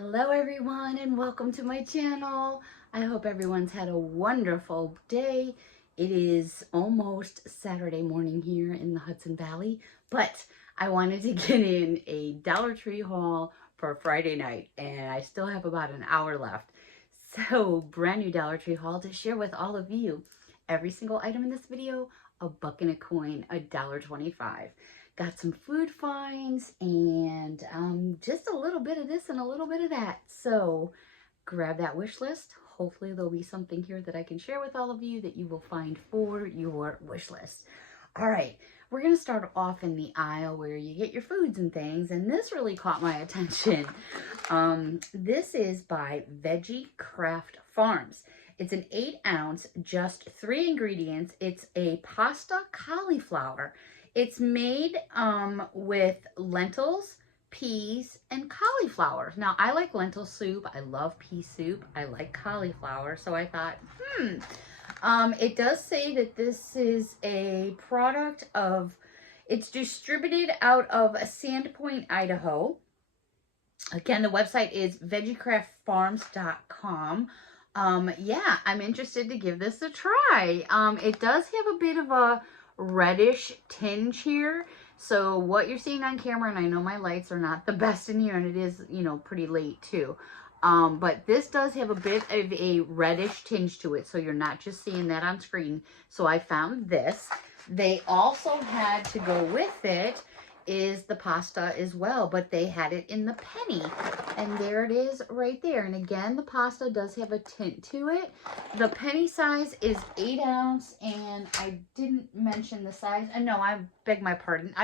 Hello everyone and welcome to my channel. I hope everyone's had a wonderful day. It is almost Saturday morning here in the Hudson Valley, but I wanted to get in a Dollar Tree haul for Friday night and I still have about an hour left. So brand new Dollar Tree haul to share with all of you. Every single item in this video, a buck and a coin, $1.25. Got some food finds and just a little bit of this and a little bit of that. So grab that wish list. Hopefully there'll be something here that I can share with all of you that you will find for your wish list. All right, we're going to start off in the aisle where you get your foods and things. And this really caught my attention. This is by Veggie Craft Farms. It's an 8-ounce, just 3 ingredients. It's a pasta cauliflower. It's made with lentils, peas, and cauliflower. Now, I like lentil soup. I love pea soup. I like cauliflower. So I thought, it does say that this is a product of, it's distributed out of Sandpoint, Idaho. Again, the website is veggieCraftFarms.com. Yeah, I'm interested to give this a try. It does have a bit of a reddish tinge here. So what you're seeing on camera, and I know my lights are not the best in here, and it is, you know, pretty late too. But this does have a bit of a reddish tinge to it. So you're not just seeing that on screen. So I found this. They also had to go with it is the pasta as well, but they had it in the penny, and there it is right there. And again, the pasta does have a tint to it. The penny size is 8 ounce, and I didn't mention the size. No, I beg my pardon.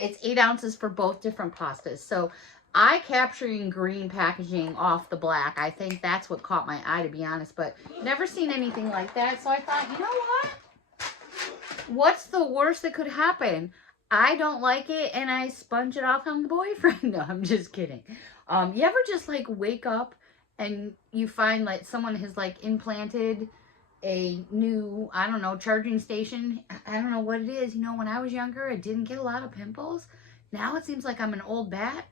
It's 8 ounces for both different pastas. So eye-capturing green packaging off the black. I think that's what caught my eye, to be honest, but never seen anything like that. So I thought, you know what? What's the worst that could happen? I don't like it and I sponge it off on the boyfriend. No, I'm just kidding. You ever just like wake up and you find like someone has like implanted a new, I don't know, charging station? I don't know what it is. You know, when I was younger, I didn't get a lot of pimples. Now it seems like I'm an old bat.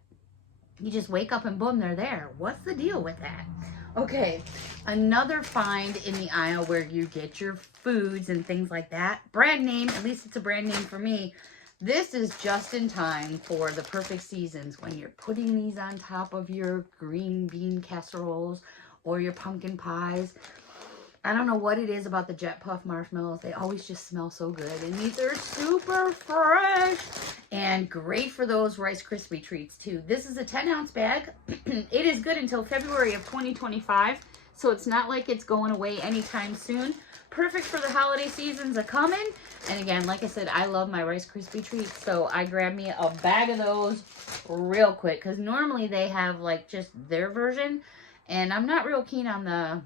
You just wake up and boom, they're there. What's the deal with that? Okay, another find in the aisle where you get your foods and things like that. Brand name, at least it's a brand name for me. This is just in time for the perfect seasons when you're putting these on top of your green bean casseroles or your pumpkin pies. I don't know what it is about the Jet Puff marshmallows. They always just smell so good. And these are super fresh and great for those Rice Krispie treats too. This is a 10-ounce bag. It is good until February of 2025. So it's not like it's going away anytime soon. Perfect for the holiday seasons are coming. And again, like I said, I love my Rice Krispie treats. So I grabbed me a bag of those real quick. Because normally they have like just their version. And I'm not real keen on the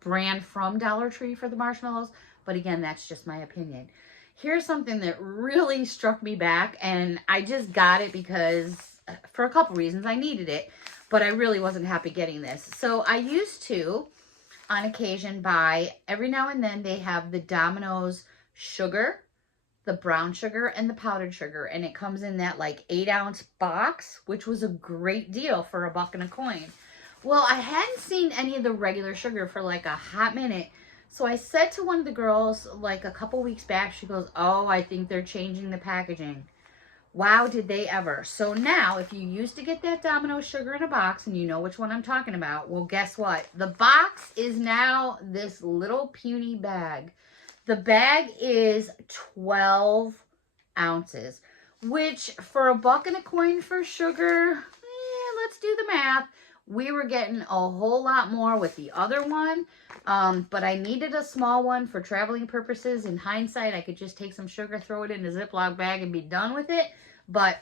brand from Dollar Tree for the marshmallows. But again, that's just my opinion. Here's something that really struck me back. And I just got it because for a couple reasons I needed it. But I really wasn't happy getting this. So I used to, on occasion, buy, every now and then, they have the Domino's sugar, the brown sugar, and the powdered sugar. And it comes in that like 8-ounce box, which was a great deal for a buck and a coin. Well, I hadn't seen any of the regular sugar for like a hot minute. So I said to one of the girls like a couple weeks back, she goes, "Oh, I think they're changing the packaging." Wow, did they ever. So now, if you used to get that Domino's sugar in a box, and you know which one I'm talking about, well, guess what? The box is now this little puny bag. The bag is 12 ounces, which for a buck and a coin for sugar, let's do the math. We were getting a whole lot more with the other one, but I needed a small one for traveling purposes. In hindsight, I could just take some sugar, throw it in a Ziploc bag, and be done with it. But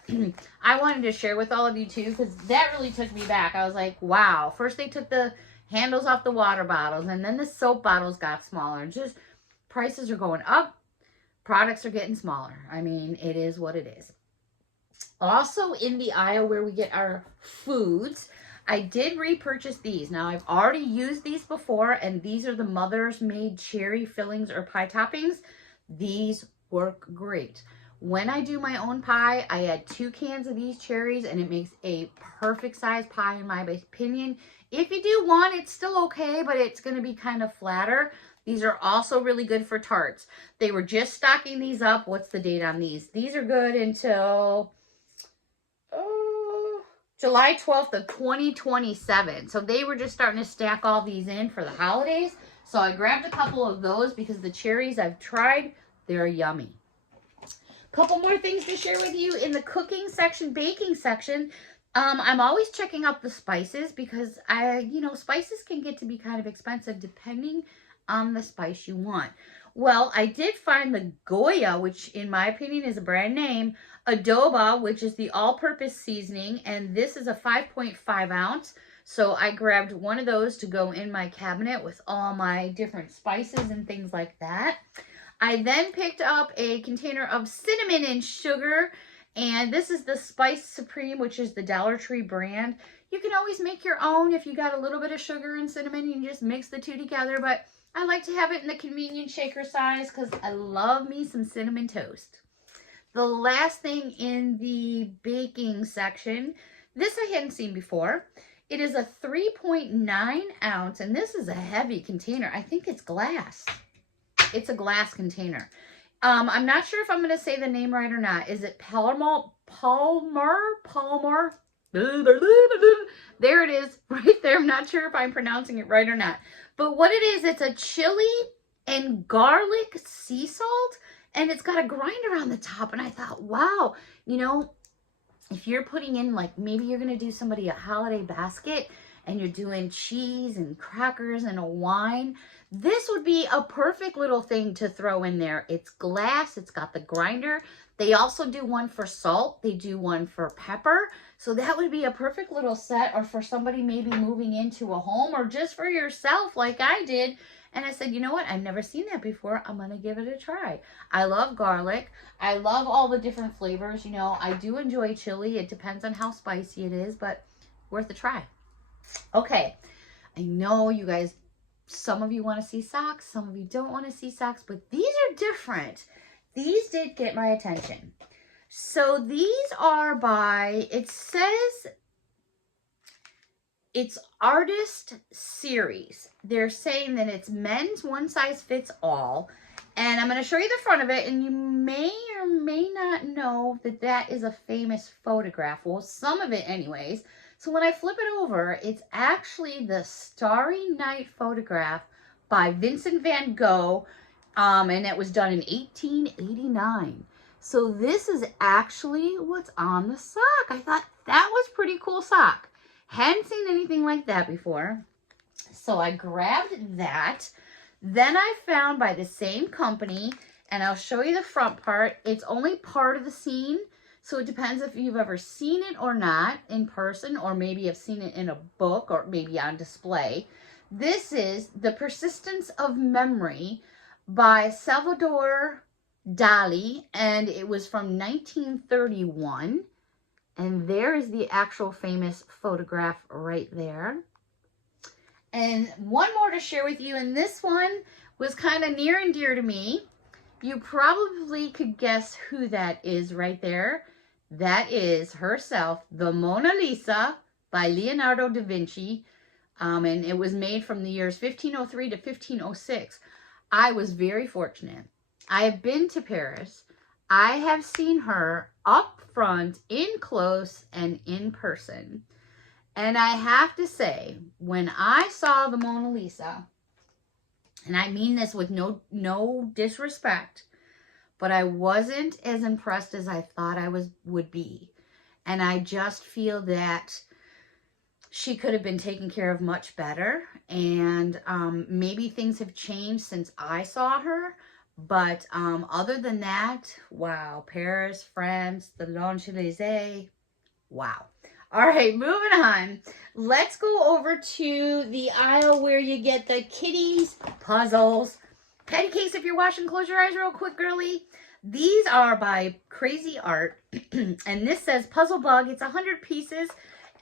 I wanted to share with all of you too, because that really took me back. I was like, wow. First they took the handles off the water bottles, and then the soap bottles got smaller. Just prices are going up. Products are getting smaller. I mean, it is what it is. Also in the aisle where we get our foods, I did repurchase these. Now, I've already used these before, and these are the Mother's Made cherry fillings or pie toppings. These work great. When I do my own pie, I add 2 cans of these cherries, and it makes a perfect size pie in my opinion. If you do 1, it's still okay, but it's going to be kind of flatter. These are also really good for tarts. They were just stocking these up. What's the date on these? These are good until July 12th of 2027. So they were just starting to stack all these in for the holidays. So I grabbed a couple of those because the cherries I've tried, they're yummy. Couple more things to share with you in the cooking section, baking section. I'm always checking out the spices because spices can get to be kind of expensive depending on the spice you want. Well, I did find the Goya, which in my opinion is a brand name, adobo, which is the all-purpose seasoning, and this is a 5.5 ounce. So I grabbed one of those to go in my cabinet with all my different spices and things like that. I then picked up a container of cinnamon and sugar, and this is the Spice Supreme, which is the Dollar Tree brand. You can always make your own if you got a little bit of sugar and cinnamon. You can just mix the two together, but I like to have it in the convenient shaker size because I love me some cinnamon toast. The last thing in the baking section, this I hadn't seen before. It is a 3.9 ounce, and this is a heavy container. I think it's glass. It's a glass container. I'm not sure if I'm going to say the name right or not. Is it Palmer? There it is, right there. I'm not sure if I'm pronouncing it right or not. But what it is, it's a chili and garlic sea salt, and it's got a grinder on the top. And I thought, wow, if you're putting in, like, maybe you're going to do somebody a holiday basket and you're doing cheese and crackers and a wine, this would be a perfect little thing to throw in there. It's glass. It's got the grinder. They also do one for salt. They do one for pepper. So that would be a perfect little set, or for somebody maybe moving into a home, or just for yourself like I did. And I said, you know what? I've never seen that before. I'm going to give it a try. I love garlic. I love all the different flavors. I do enjoy chili. It depends on how spicy it is, but worth a try. Okay. I know you guys, some of you want to see socks. Some of you don't want to see socks, but these are different. These did get my attention. So these are by, it says it's Artist Series. They're saying that it's men's one size fits all. And I'm going to show you the front of it, and you may or may not know that that is a famous photograph. Well, some of it anyways. So when I flip it over, it's actually the Starry Night photograph by Vincent van Gogh, and it was done in 1889. So this is actually what's on the sock. I thought that was pretty cool sock. Hadn't seen anything like that before. So I grabbed that. Then I found by the same company, and I'll show you the front part. It's only part of the scene. So it depends if you've ever seen it or not in person, or maybe you've seen it in a book or maybe on display. This is The Persistence of Memory by Salvador Dali, and it was from 1931. And there is the actual famous photograph right there. And one more to share with you, and this one was kind of near and dear to me. You probably could guess who that is right there. That is herself, the Mona Lisa by Leonardo da Vinci. And it was made from the years 1503 to 1506. I was very fortunate. I have been to Paris. I have seen her up front, in close, and in person. And I have to say, when I saw the Mona Lisa, and I mean this with no disrespect, but I wasn't as impressed as I thought I would be. And I just feel that she could have been taken care of much better. And maybe things have changed since I saw her. But other than that, wow, Paris, France, the Champs-Élysées, wow. All right, moving on. Let's go over to the aisle where you get the kitties puzzles. Patty cakes, if you're watching, close your eyes real quick, girly. These are by Crazy Art, and this says Puzzle Bug. It's 100 pieces,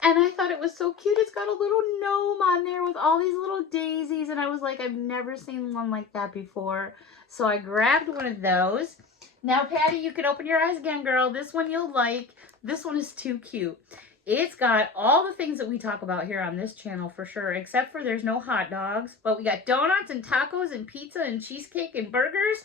and I thought it was so cute. It's got a little gnome on there with all these little daisies, and I was like, I've never seen one like that before. So I grabbed one of those. Now, Patty, you can open your eyes again, girl. This one you'll like. This one is too cute. It's got all the things that we talk about here on this channel for sure, except for there's no hot dogs. But we got donuts and tacos and pizza and cheesecake and burgers.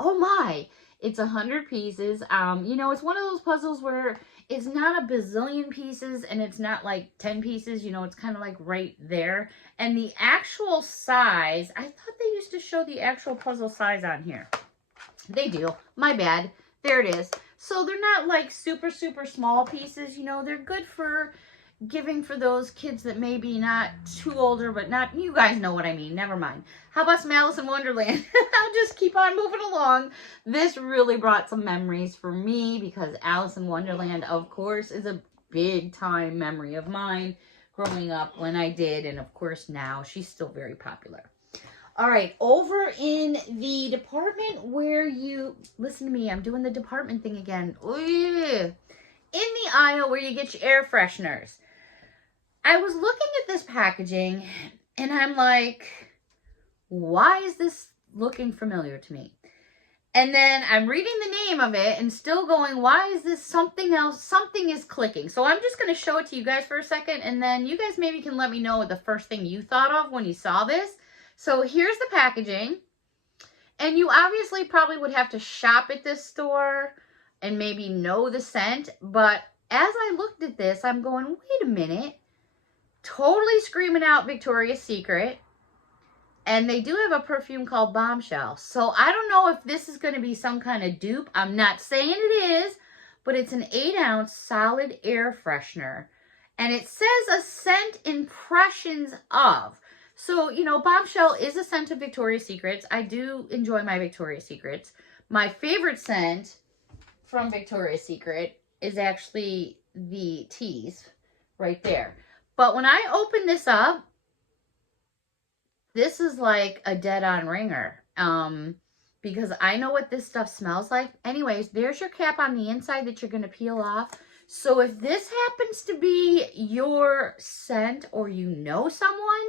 Oh my, it's 100 pieces. You know, it's one of those puzzles where it's not a bazillion pieces and it's not like 10 pieces. You know, it's kind of like right there. And the actual size, I thought they used to show the actual puzzle size on here. They do. My bad. There it is. So they're not like super, super small pieces. You know, they're good for giving for those kids that may be not too older, but not, you guys know what I mean. Never mind. How about some Alice in Wonderland? I'll just keep on moving along. This really brought some memories for me because Alice in Wonderland, of course, is a big time memory of mine growing up when I did. And of course now she's still very popular. All right, over in the department where you, listen to me, I'm doing the department thing again. Ooh. In the aisle where you get your air fresheners. I was looking at this packaging and I'm like, why is this looking familiar to me? And then I'm reading the name of it and still going, why is this something else? Something is clicking. So I'm just going to show it to you guys for a second. And then you guys maybe can let me know what the first thing you thought of when you saw this. So here's the packaging, and you obviously probably would have to shop at this store and maybe know the scent, but as I looked at this, I'm going, wait a minute, totally screaming out Victoria's Secret, and they do have a perfume called Bombshell, so I don't know if this is going to be some kind of dupe. I'm not saying it is, but it's an 8-ounce solid air freshener, and it says a scent impressions of. So, you know, Bombshell is a scent of Victoria's Secrets. I do enjoy my Victoria's Secrets. My favorite scent from Victoria's Secret is actually the teas right there. But when I open this up, this is like a dead-on ringer. Because I know what this stuff smells like. Anyways, there's your cap on the inside that you're going to peel off. So if this happens to be your scent or you know someone,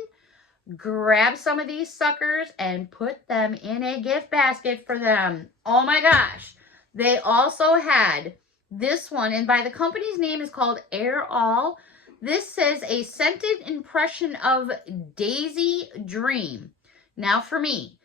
grab some of these suckers and put them in a gift basket for them. Oh my gosh. They also had this one, and by the company's name is called Air All. This says a scented impression of Daisy Dream. Now for me,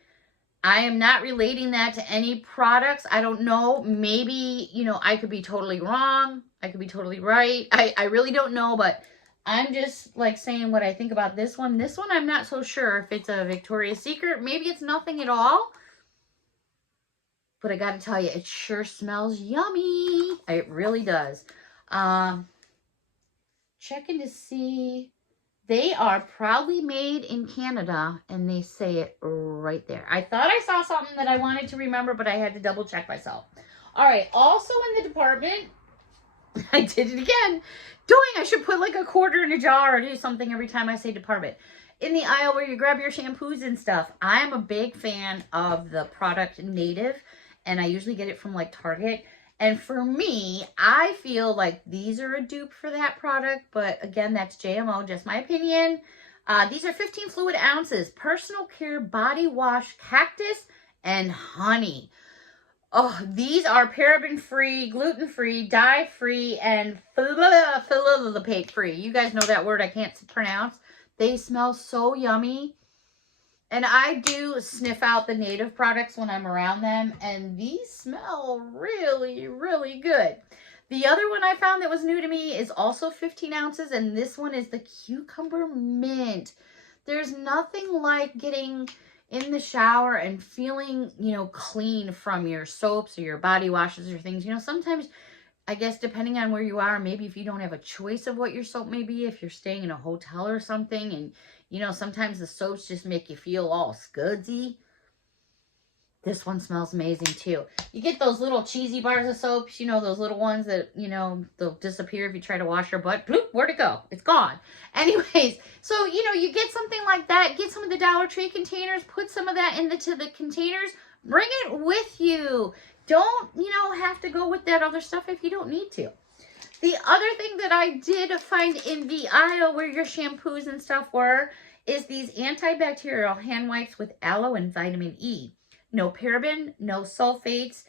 I am not relating that to any products. I don't know. Maybe, you know, I could be totally wrong. I could be totally right. I really don't know, but I'm just like saying what I think about this one. This one, I'm not so sure if it's a Victoria's Secret. Maybe it's nothing at all. But I got to tell you, it sure smells yummy. It really does. Checking to see. They are proudly made in Canada, and they say it right there. I thought I saw something that I wanted to remember, but I had to double check myself. All right, also in the department, I did it again. I should put like a quarter in a jar or do something every time I say department. In the aisle where you grab your shampoos and stuff, I'm a big fan of the product Native, and I usually get it from like Target. And for me, I feel like these are a dupe for that product, but again, that's JMO, just my opinion. These are 15 fluid ounces, personal care body wash, cactus, and honey. Oh, these are paraben-free, gluten-free, dye-free, and phthalates-free. You guys know that word I can't pronounce. They smell so yummy. And I do sniff out the Native products when I'm around them, and these smell really, really good. The other one I found that was new to me is also 15 ounces, and this one is the Cucumber Mint. There's nothing like getting in the shower and feeling, you know, clean from your soaps or your body washes or things. You know, sometimes, I guess, depending on where you are, maybe if you don't have a choice of what your soap may be, if you're staying in a hotel or something, and, you know, sometimes the soaps just make you feel all scudsy. This one smells amazing, too. You get those little cheesy bars of soaps, you know, those little ones that, you know, they'll disappear if you try to wash your butt. Bloop, where'd it go? It's gone. Anyways, so, you know, you get something like that. Get some of the Dollar Tree containers. Put some of that into the containers. Bring it with you. Don't, you know, have to go with that other stuff if you don't need to. The other thing that I did find in the aisle where your shampoos and stuff were is these antibacterial hand wipes with aloe and vitamin E. No paraben, no sulfates,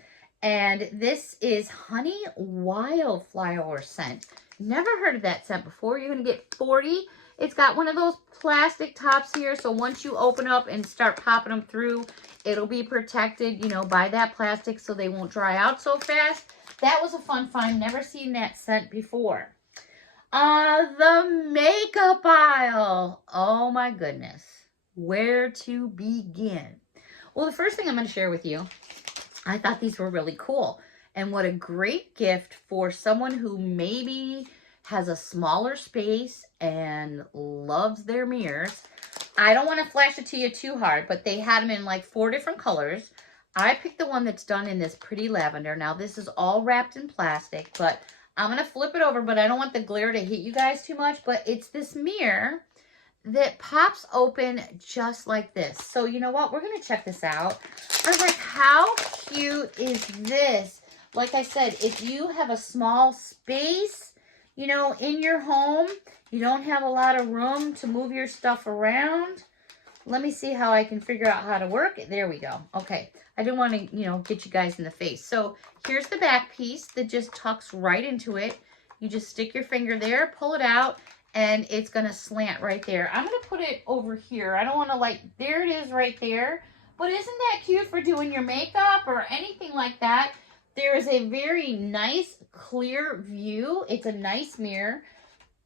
And this is Honey Wildflower scent. Never heard of that scent before. You're going to get 40. It's got one of those plastic tops here. So once you open up and start popping them through, it'll be protected, you know, by that plastic so they won't dry out so fast. That was a fun find. Never seen that scent before. The makeup aisle. Oh my goodness. Where to begin? Well, the first thing I'm going to share with you, I thought these were really cool. And what a great gift for someone who maybe has a smaller space and loves their mirrors. I don't want to flash it to you too hard, but they had them in like 4 different colors. I picked the one that's done in this pretty lavender. Now, this is all wrapped in plastic, but I'm going to flip it over, but I don't want the glare to hit you guys too much. But it's this mirror that pops open just like this. So, you know what? We're going to check this out. I was like, how cute is this? Like I said, if you have a small space, you know, in your home, you don't have a lot of room to move your stuff around. Let me see how I can figure out how to work it. There we go. Okay. I didn't want to, you know, get you guys in the face. So here's the back piece that just tucks right into it. You just stick your finger there, pull it out, and it's going to slant right there. I'm going to put it over here. I don't want to like, there it is right there. But isn't that cute for doing your makeup or anything like that? There is a very nice, clear view. It's a nice mirror.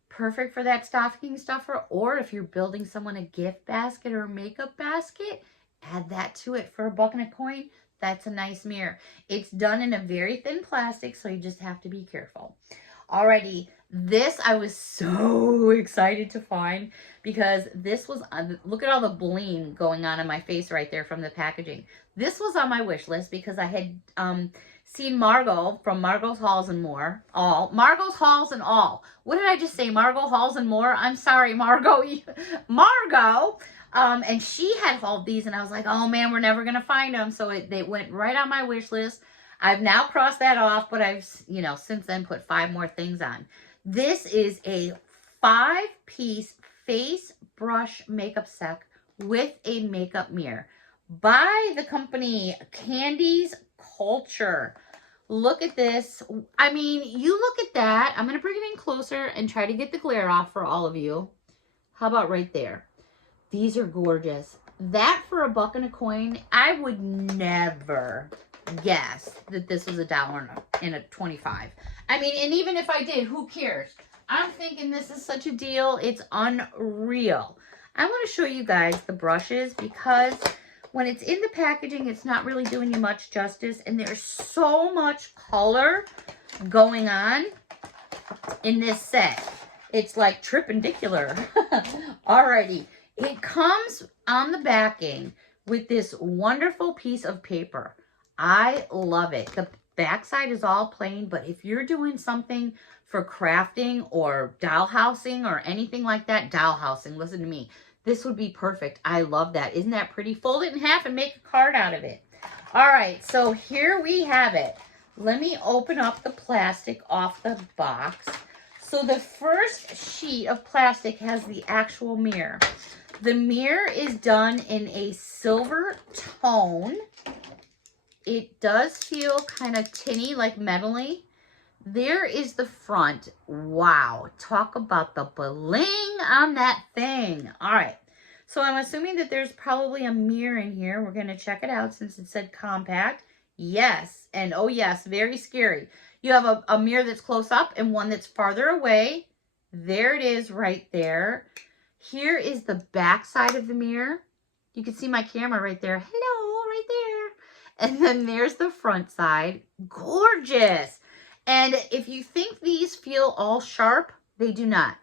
Perfect for that stocking stuffer. Or if you're building someone a gift basket or a makeup basket, add that to it for $1 and a coin. That's a nice mirror. It's done in a very thin plastic, so you just have to be careful. Alrighty, this I was so excited to find because this was, look at all the bling going on my face right there from the packaging. This was on my wish list because I had seen Margot from Margot's Halls and More. Margot's Halls and All. What did I just say? Margot Halls and More? I'm sorry, Margot. Margot. And she had hauled these and I was like, oh man, we're never going to find them. So they went right on my wish list. I've now crossed that off, but I've, you know, since then put 5 more things on. This is a 5-piece face brush makeup set with a makeup mirror by the company Candy's Culture. Look at this. I mean, you look at that. I'm going to bring it in closer and try to get the glare off for all of you. How about right there? These are gorgeous. That for $1 and a coin, I would never guess that this was $1 and a 25. I mean, and even if I did, who cares? I'm thinking this is such a deal. It's unreal. I want to show you guys the brushes because when it's in the packaging, it's not really doing you much justice. And there's so much color going on in this set. It's like tripendicular. Alrighty. It comes on the backing with this wonderful piece of paper. I love it. The backside is all plain, but if you're doing something for crafting or dollhousing or anything like that, dollhousing, listen to me, this would be perfect. I love that. Isn't that pretty? Fold it in half and make a card out of it. All right, so here we have it. Let me open up the plastic off the box. So the first sheet of plastic has the actual mirror. The mirror is done in a silver tone. It does feel kind of tinny, like metally. There is the front. Wow. Talk about the bling on that thing. All right. So I'm assuming that there's probably a mirror in here. We're going to check it out since it said compact. Yes. And oh yes, very scary. You have a mirror that's close up and one that's farther away. There it is right there. Here is the back side of the mirror. You can see my camera right there. Hello, right there. And then there's the front side. Gorgeous. And if you think these feel all sharp, they do not.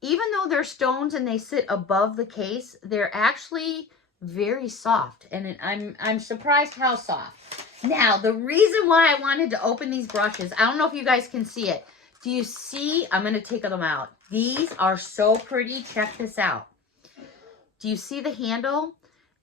Even though they're stones and they sit above the case, they're actually very soft. And I'm surprised how soft. Now, the reason why I wanted to open these brushes, I don't know if you guys can see it. Do you see? I'm going to take them out. These are so pretty. Check this out. Do you see the handle?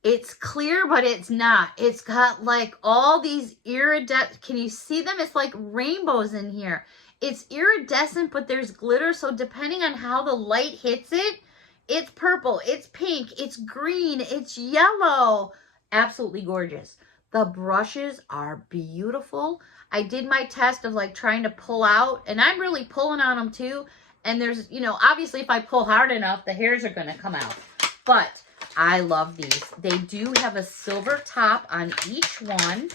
It's clear, but it's not. It's got like all these iridescent, can you see them? It's like rainbows in here. It's iridescent, but there's glitter. So depending on how the light hits it, it's purple, it's pink, it's green, it's yellow. Absolutely gorgeous. The brushes are beautiful. I did my test of like trying to pull out, and I'm really pulling on them too. And there's, you know, obviously if I pull hard enough, the hairs are going to come out. But I love these. They do have a silver top on each one.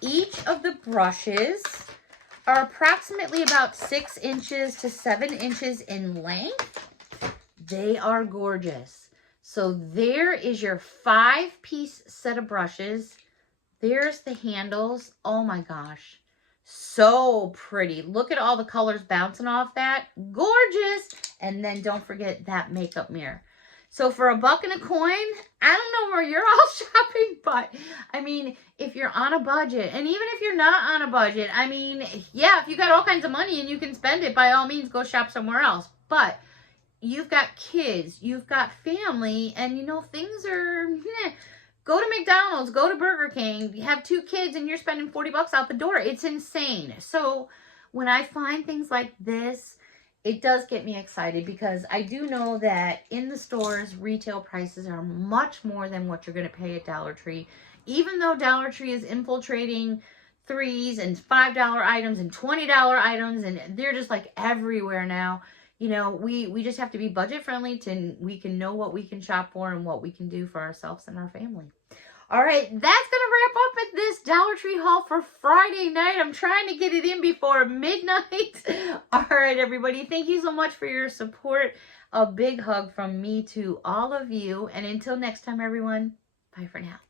Each of the brushes are approximately about 6 inches to 7 inches in length. They are gorgeous. So there is your 5-piece set of brushes. There's the handles. Oh my gosh. So pretty. Look at all the colors bouncing off that. Gorgeous. And then don't forget that makeup mirror. So for $1 and a coin, I don't know where you're all shopping, but I mean, if you're on a budget, and even if you're not on a budget, I mean, yeah, if you got all kinds of money and you can spend it, by all means, go shop somewhere else. But you've got kids, you've got family, and you know, things are, go to McDonald's, go to Burger King, you have 2 kids and you're spending $40 out the door. It's insane. So when I find things like this, it does get me excited, because I do know that in the stores, retail prices are much more than what you're going to pay at Dollar Tree. Even though Dollar Tree is infiltrating $3 and $5 items and $20 items, and they're just like everywhere now. You know, we just have to be budget friendly to we can know what we can shop for and what we can do for ourselves and our family. All right, that's going to wrap up at this Dollar Tree haul for Friday night. I'm trying to get it in before midnight. All right, everybody, thank you so much for your support. A big hug from me to all of you. And until next time, everyone, bye for now.